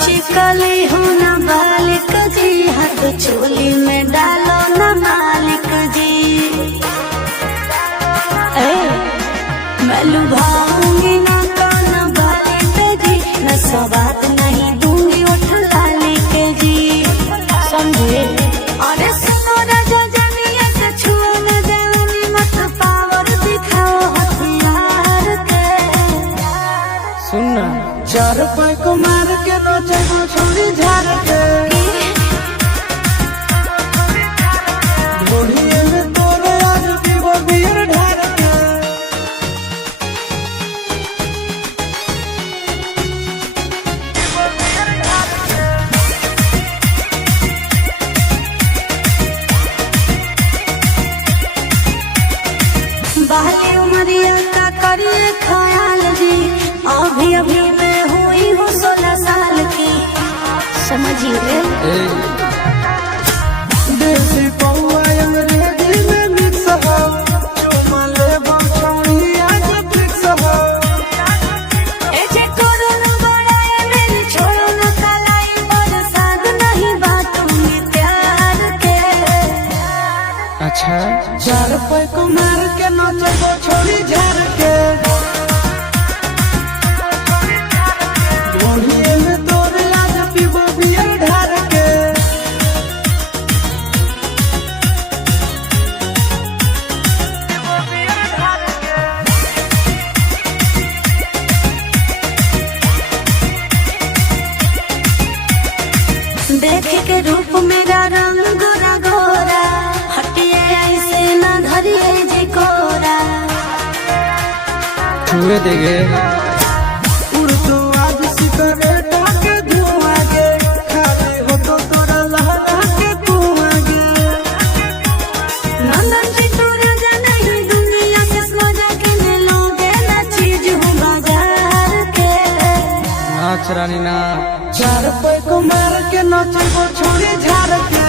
चिकली हूँ ना बालिक जी, हाथ चोली में डालो ना मालिक जी। मैं लुभाऊंगी ना कान बालिक जी, न सवाद नहीं दूंगी उठ लाली के जी। समझे? अरे सुनो राजा जानिए से छुओ न जानी, मत पावर दिखाओ हथियार के। सुनना चार पाई को मार के नोचे को छोड़ी झाड़ के, ढोलिए में तोरे आज पीबो बियर ढार के। बाली उमरिया का करिए ख्याल जी, अभी अभी मैं हुई हूँ 16 साल की। समझिए देसी पौआ अंग्रेजी में मिक्स हो, चुमा ले बमछौड़ी आज फिक्स हो। ऐसे करो न बड़ाई मेरी, छोड़ो न कलाई, बरसात नहीं बातूंगी प्यार के। अच्छा चार पाई को मार के नोचे को छोड़ी झाड़ के, ढोलिए में तोरे आज पीबो बियर ढार के। देख के रूप मेरा रंग गोरा गोरा, हटिए ऐसे न धरिए जी कोरा। छुए देगे उड़तो आज सिकरेट के धुआं गे, खाली हो तो तोरा लहरा के कुआं गे। नंदन जी तू राजा नहीं, दुनिया से मजा के लोगे ना चीज हूँ बाजार के। नाच रानी ना चार पे को मार के नाचे को छोड़ी झाड़ के।